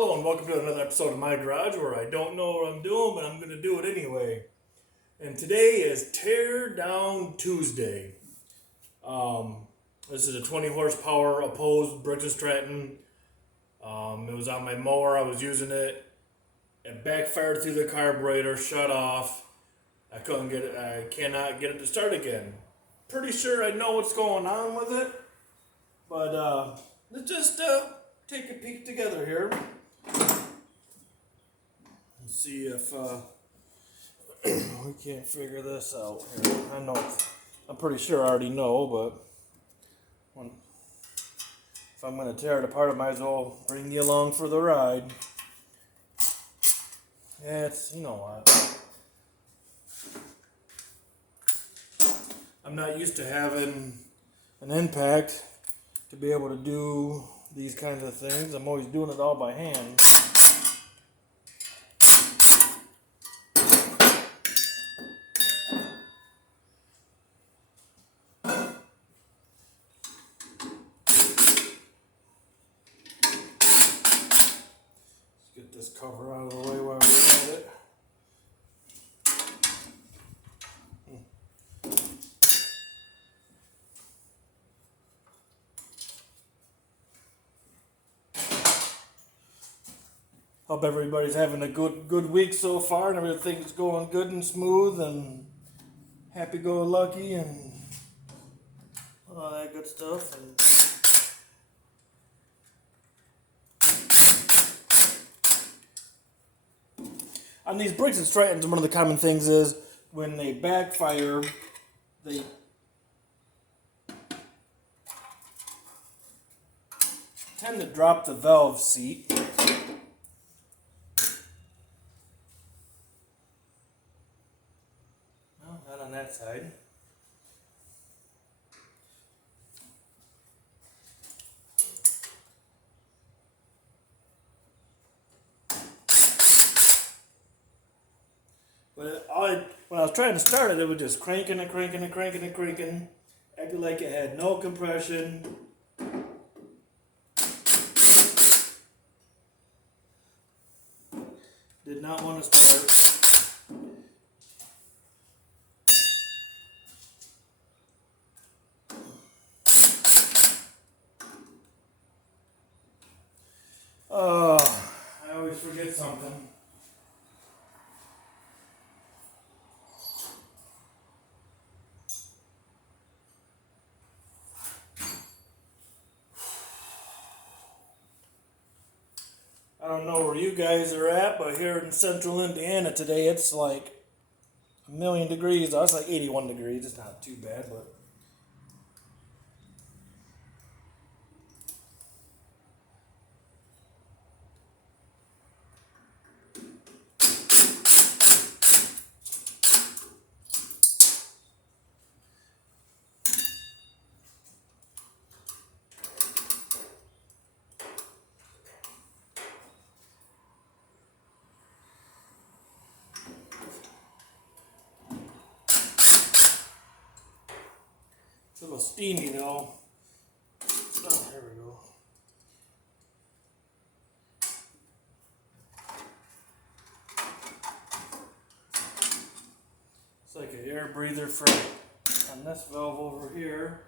Hello and welcome to another episode of my garage where I don't know what I'm doing, but I'm going to do it anyway. And today is Teardown Tuesday. This is a 20 horsepower opposed Briggs & Stratton. It was on my mower. I was using it. It backfired through the carburetor, shut off. I couldn't get it. I cannot get it to start again. Pretty sure I know what's going on with it, but let's just take a peek together here. Let's see if we can't figure this out here. I know, I'm pretty sure I already know, but if I'm going to tear it apart, I might as well bring you along for the ride. Yeah, it's, you know what. I'm not used to having an impact to be able to do these kinds of things. I'm always doing it all by hand. Let's get this cover out of the way while we're at it. Hope everybody's having a good week so far and everything's going good and smooth and happy-go-lucky and all that good stuff. On these Briggs & Strattons, one of the common things is when they backfire, they tend to drop the valve seat. Well, not on that side. But when I was trying to start it, it was just cranking and cranking and cranking and cranking, acting like it had no compression. Did not want to start. I always forget something. I don't know where you guys are at, but here in central Indiana today, it's like 1,000,000 degrees. Oh, it's like 81 degrees. It's not too bad, but it's a little steamy though. Oh, there we go. It's like an air breather for on this valve over here.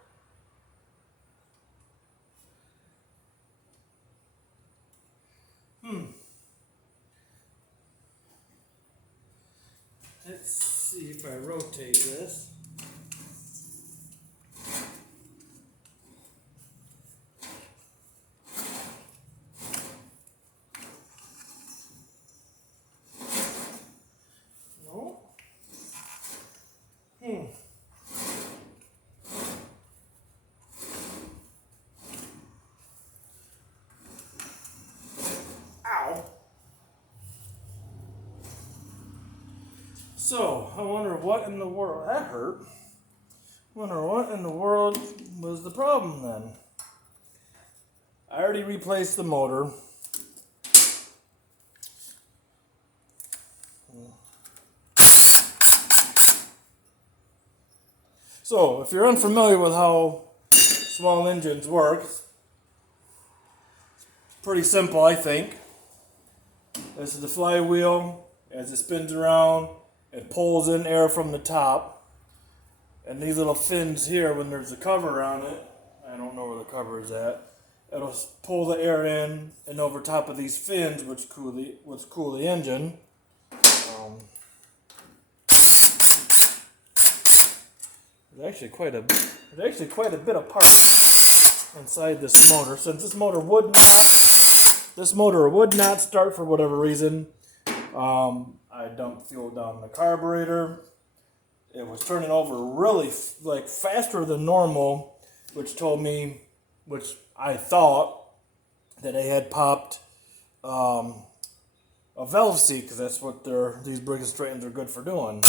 Let's see if I rotate this. No. Ow. So, I wonder what in the world, that hurt. I wonder what in the world was the problem then. I already replaced the motor. So, if you're unfamiliar with how small engines work, it's pretty simple, I think. This is the flywheel. As it spins around, it pulls in air from the top. And these little fins here, when there's a cover on it, I don't know where the cover is at, it'll pull the air in and over top of these fins, which cool the engine. There's actually quite a bit of parts inside this motor. Since this motor would not start for whatever reason, I dumped fuel down the carburetor. It was turning over really faster than normal, which I thought that they had popped a valve seat, because that's what these Briggs & Straightens are good for doing.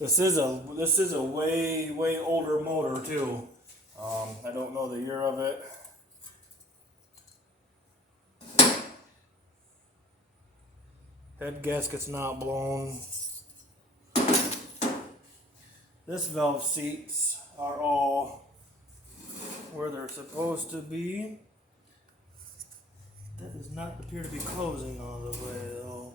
This is a way older motor too. I don't know the year of it. Head gasket's not blown. This valve seats are all where they're supposed to be. That does not appear to be closing all the way though.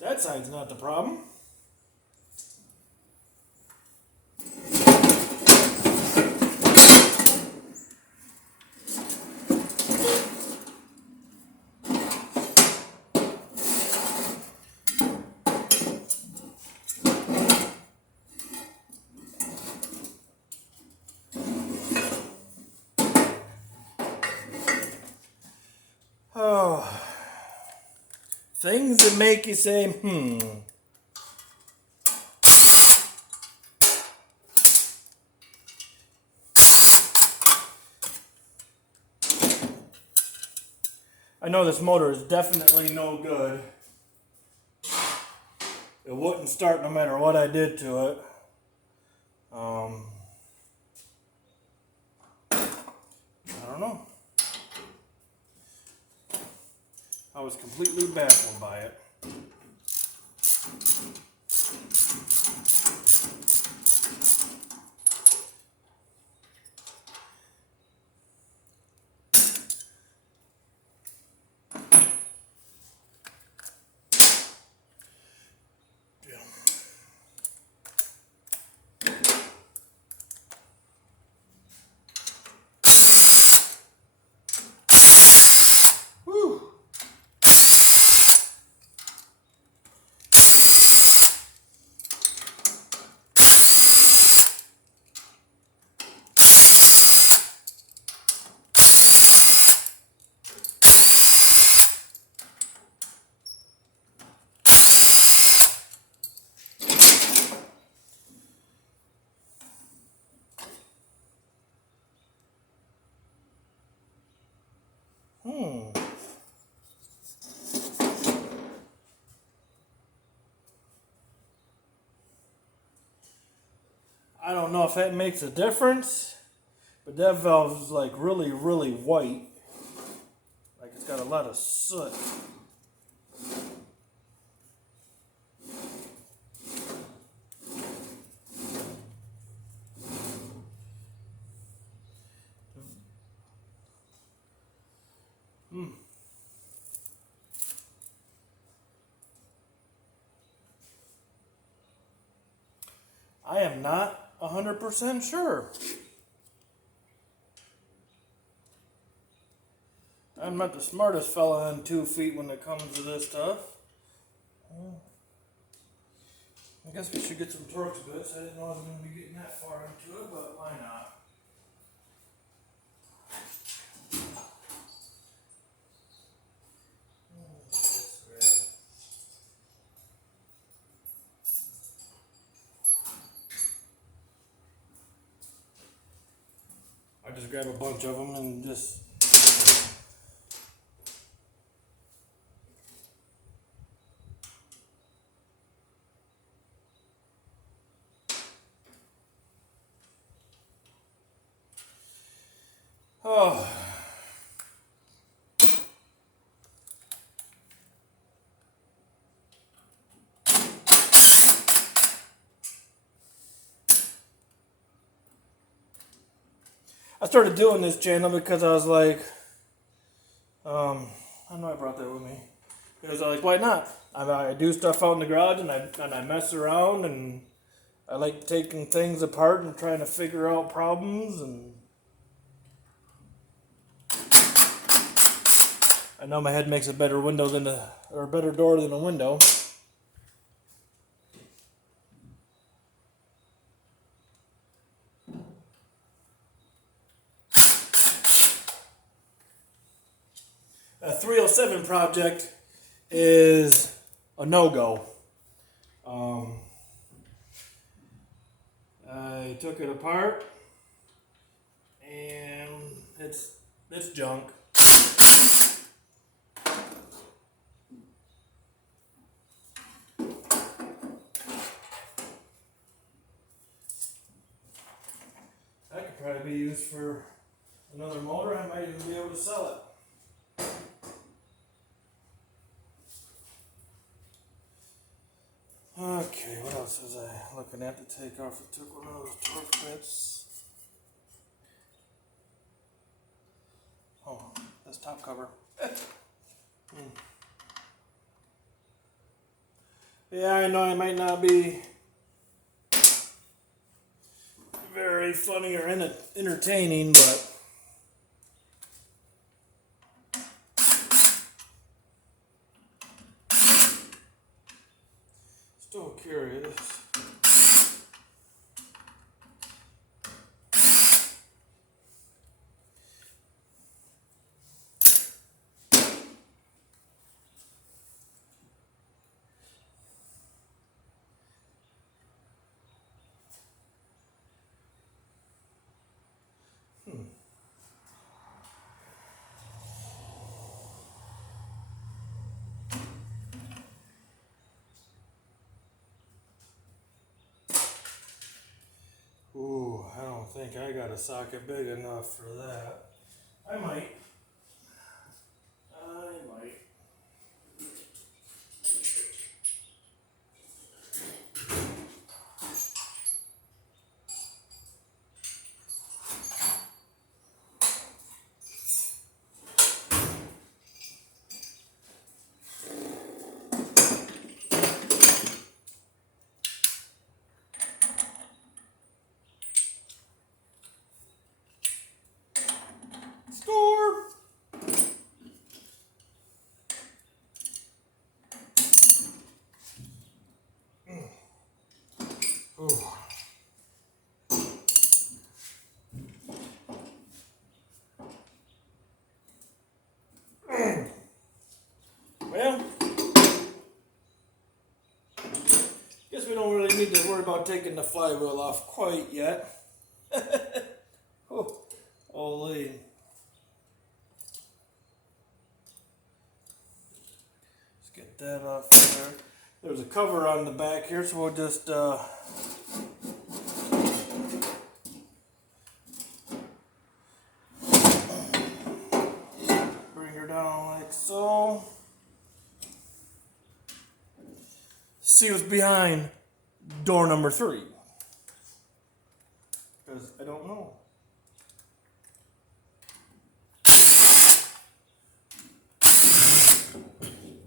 That side's not the problem. Oh. Things that make you say, I know this motor is definitely no good. It wouldn't start no matter what I did to it. I don't know. I was completely baffled by it. I don't know if that makes a difference, but that valve is like really, really white. Like it's got a lot of soot. I am not 100% sure. I'm not the smartest fella on 2 feet when it comes to this stuff. I guess we should get some Torx bits. I didn't know I was going to be getting that far into it, but why not? grab a bunch of them and just. Oh. I started doing this channel because I was like, I know I brought that with me. Because I was like, why not? I do stuff out in the garage and I mess around and I like taking things apart and trying to figure out problems, and I know my head makes a better window than or a better door than a window. A 307 project is a no-go. I took it apart and it's junk. That could probably be used for another motor. I might even be able to sell it. Okay, what else was I looking at to take off? I took one of those torque bits. Oh, this top cover. Yeah, I know it might not be very funny or entertaining, but still curious. Ooh, I don't think I got a socket big enough for that. I might. Score! Ooh. Well, guess we don't really need to worry about taking the flywheel off quite yet. Oh, holy. Let's get that off there. There's a cover on the back here, so we'll just bring her down like so. See what's behind door number 3. Because I don't know.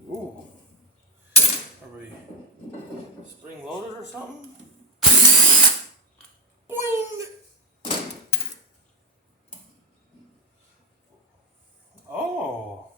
Ooh. Are we spring loaded or something? Boing! Oh.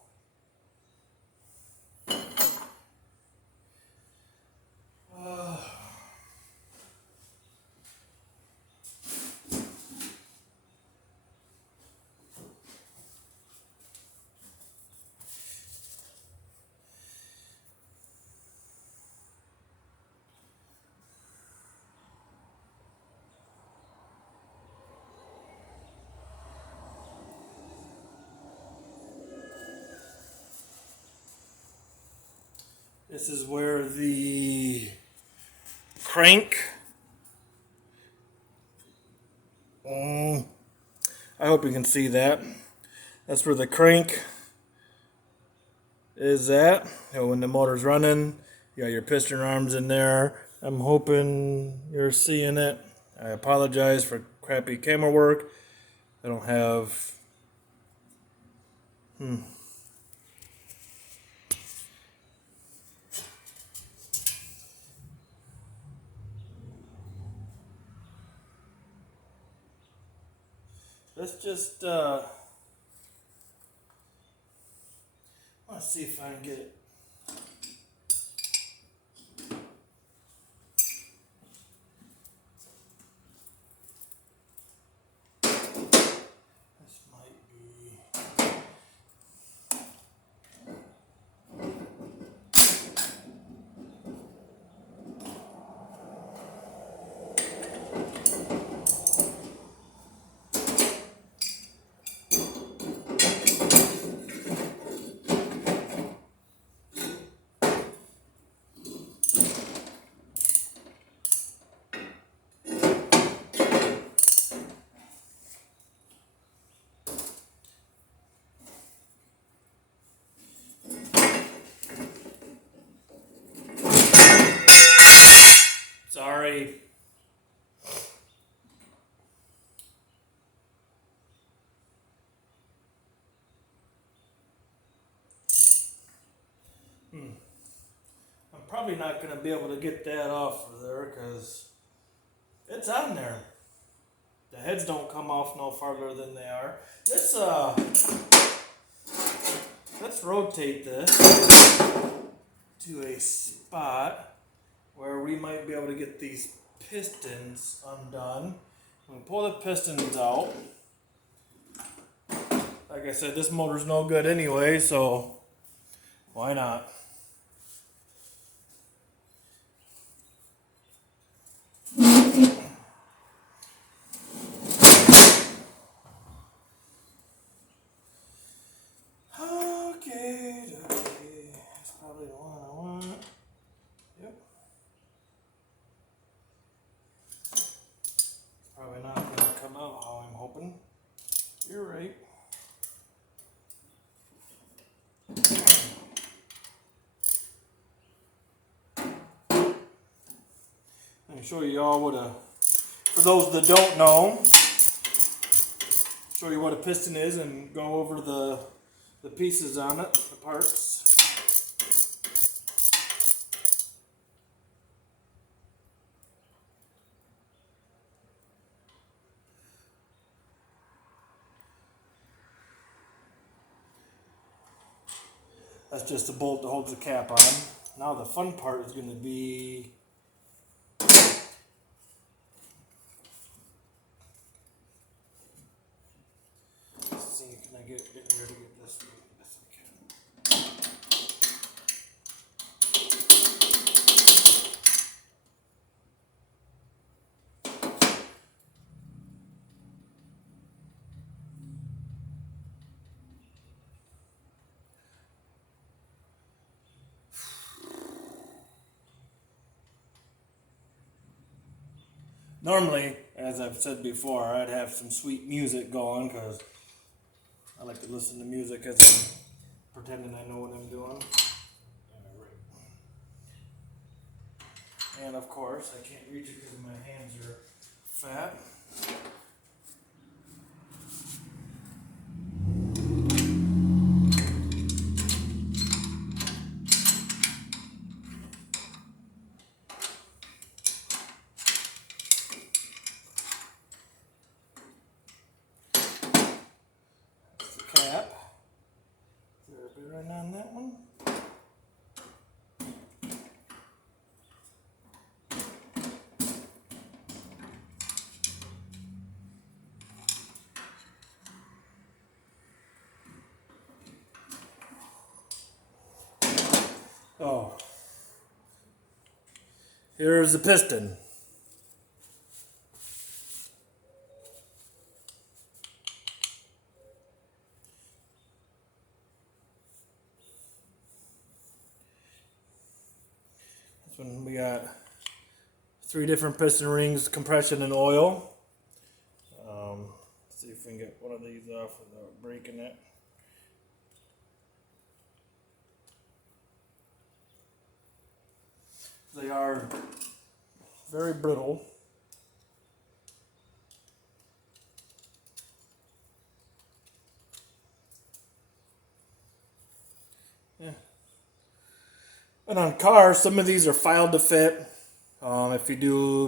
This is where the crank. I hope you can see that. That's where the crank is at. When the motor's running, you got your piston arms in there. I'm hoping you're seeing it. I apologize for crappy camera work. I don't have. Let's just. Let's see if I can get it. This might be. Sorry. I'm probably not going to be able to get that off of there because it's on there. The heads don't come off no farther than they are. Let's rotate this to a spot where we might be able to get these pistons undone. We'll pull the pistons out. Like I said, this motor's no good anyway, so why not? Okay, that's probably the one I want. Yep. Probably not going to come out how I'm hoping. You're right. Let me show you all for those that don't know, show you what a piston is and go over the pieces on it, the parts. That's just a bolt that holds the cap on. Now the fun part is going to be can I get in here to get this one? Yes, I can. Normally, as I've said before, I'd have some sweet music going because I like to listen to music as I'm pretending I know what I'm doing. And of course, I can't reach it because my hands are fat. That's the cap. Is there a bearing on that one? Oh, here's the piston. and we got 3 different piston rings, compression and oil. Let's see if we can get one of these off without breaking it. They are very brittle. Yeah. And on cars, some of these are filed to fit. If you do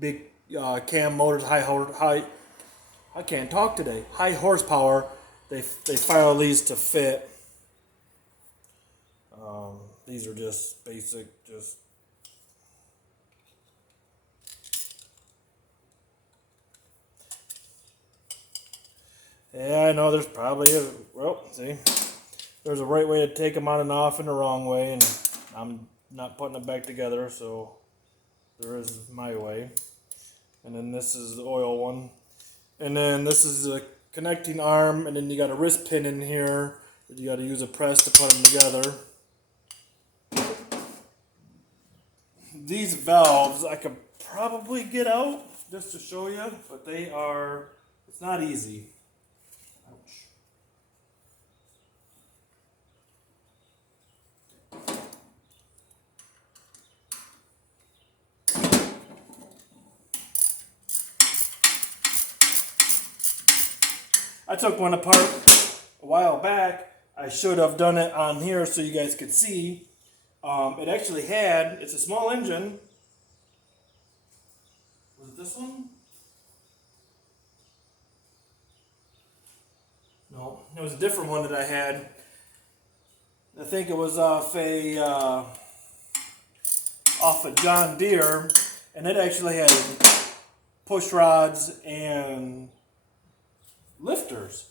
big cam motors, high, I can't talk today. High horsepower, they file these to fit. These are just basic, just. Yeah, I know there's probably see, there's a right way to take them on and off and the wrong way, and I'm not putting it back together, so there is my way. And then this is the oil one. And then this is a connecting arm, and then you got a wrist pin in here that you got to use a press to put them together. These valves I could probably get out just to show you, but it's not easy. I took one apart a while back. I should have done it on here so you guys could see. It actually it's a small engine. Was it this one? No, it was a different one that I had. I think it was off a John Deere, and it actually had push rods and lifters.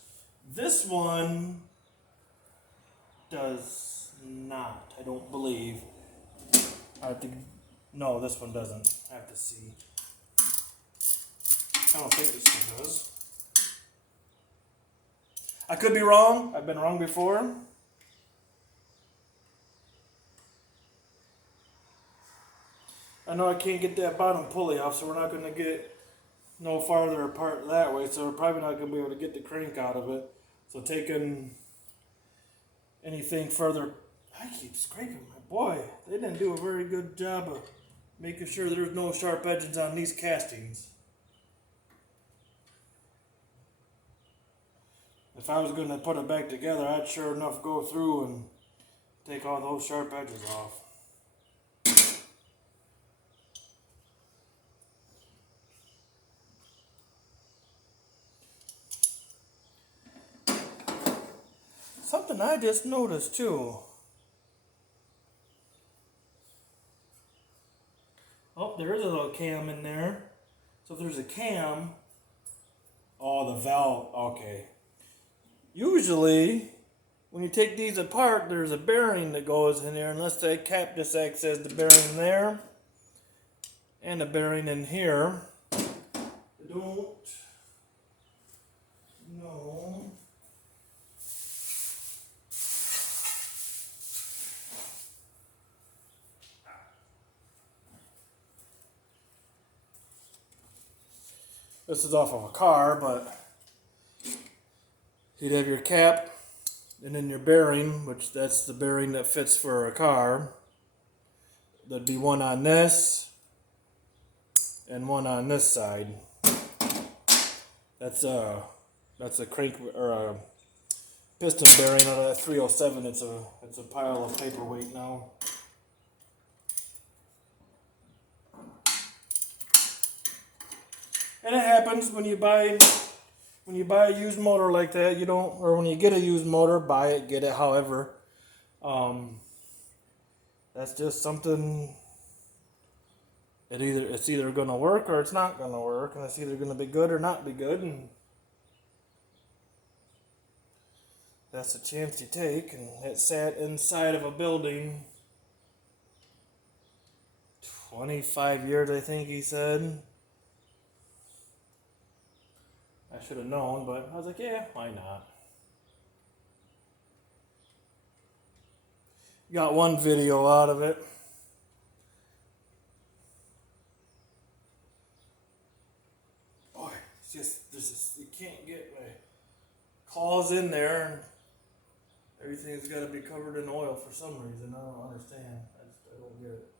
This one does not, I don't believe. No, this one doesn't. I have to see. I don't think this one does. I could be wrong. I've been wrong before. I know I can't get that bottom pulley off, so we're not going to get no farther apart that way, so we're probably not going to be able to get the crank out of it. So taking anything further, I keep scraping my boy. They didn't do a very good job of making sure there's no sharp edges on these castings. If I was going to put it back together, I'd sure enough go through and take all those sharp edges off. Something I just noticed too. Oh, there is a little cam in there. So if there's a cam, the valve, okay. Usually, when you take these apart, there's a bearing that goes in there, unless that cap just acts as the bearing there, and a bearing in here. I don't know. This is off of a car, but you'd have your cap and then your bearing, which that's the bearing that fits for a car. There'd be one on this and one on this side. That's a crank or a piston bearing out of that 307. It's a pile of paperweight now. And it happens when you buy a used motor like that. Or when you get a used motor, buy it, get it. However, that's just something. It's either going to work or it's not going to work, and it's either going to be good or not be good, and that's a chance you take. And it sat inside of a building 25 years, I think he said. I should have known, but I was like, yeah, why not? Got one video out of it. It's just, you can't get my claws in there, and everything's got to be covered in oil for some reason. I don't understand. I don't get it.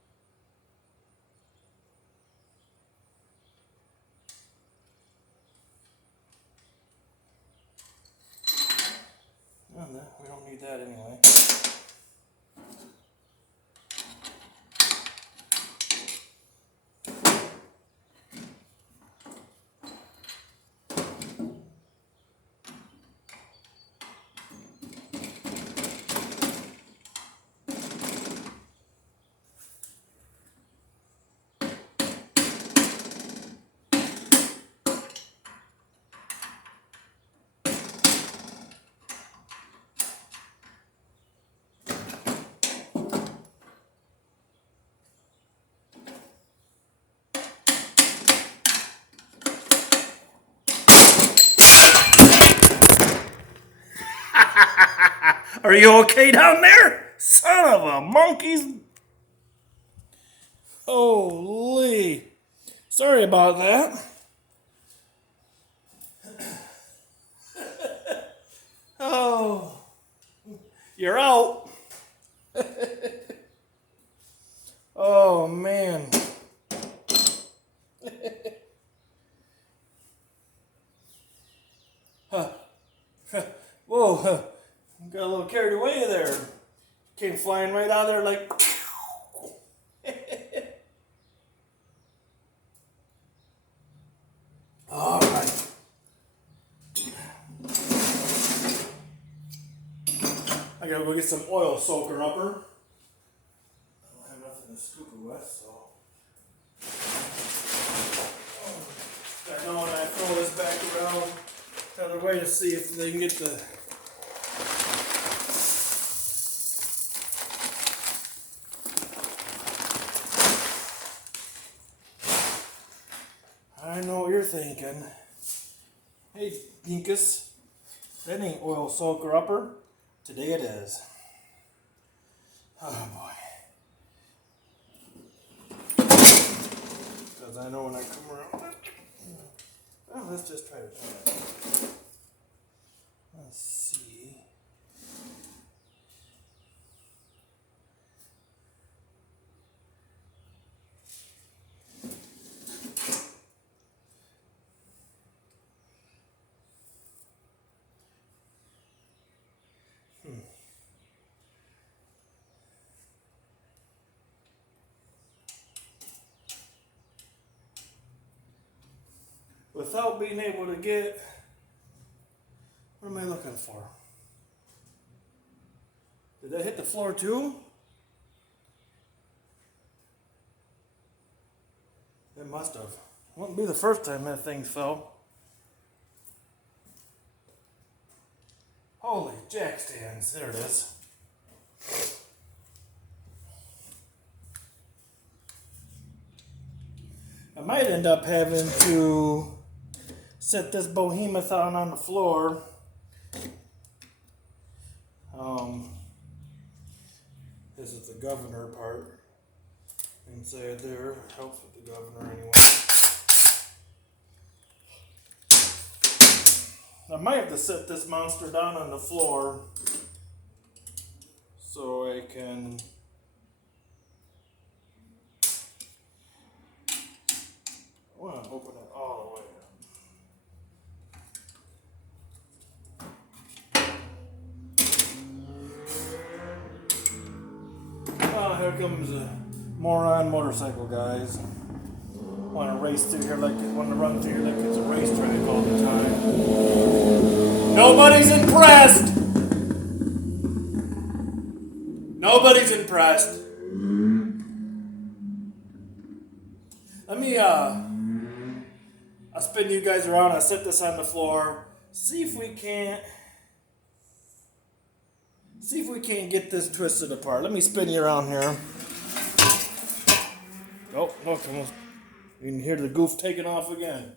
Oh, no, we don't need that anyway. Are you okay down there? Son of a monkeys. Holy. Sorry about that. Oh. You're out. Oh, man. Whoa. Got a little carried away there. Came flying right out of there like. All right. I gotta go get some oil soaker upper. I don't have nothing to scoop it with, so. I know when I throw this back around the other way to see if they can get the. I know what you're thinking. Hey, Dinkus, that ain't oil soaker upper. Today it is. Oh boy. Because I know when I come around. Well, let's just try to try it. Let's see. Without being able to get, what am I looking for? Did that hit the floor too? It must have. Wouldn't be the first time that thing fell. Holy jack stands, there it is. I might end up having to set this behemoth on the floor. This is the governor part. Inside there helps with the governor anyway. I might have to set this monster down on the floor so I can. I want to open it all the way up. Oh, here comes a moron motorcycle, guys. Want to race through here want to run through here like it's a racetrack all the time. Nobody's impressed. Nobody's impressed. Let me I'll spin you guys around. I'll set this on the floor. See if we can't get this twisted apart. Let me spin you around here. Oh, look, almost. You can hear the goof taking off again.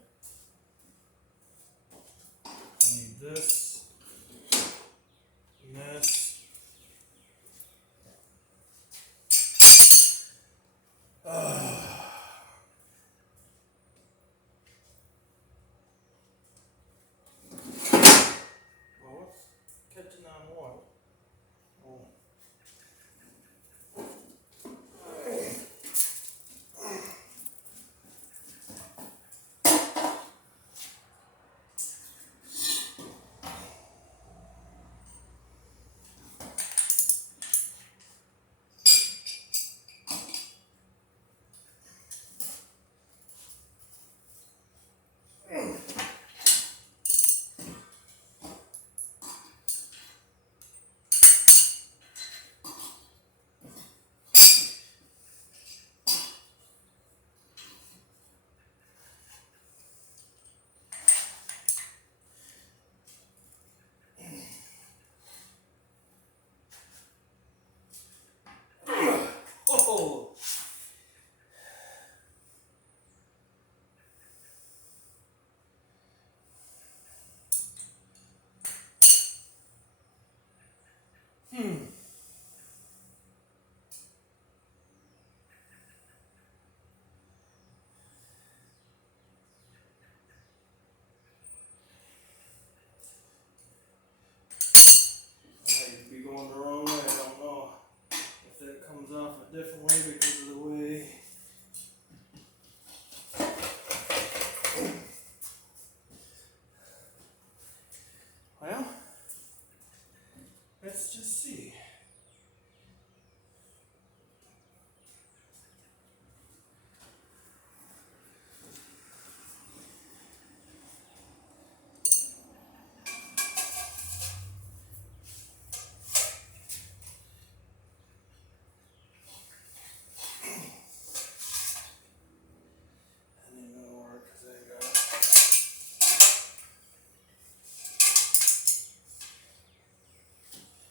I need this. And this.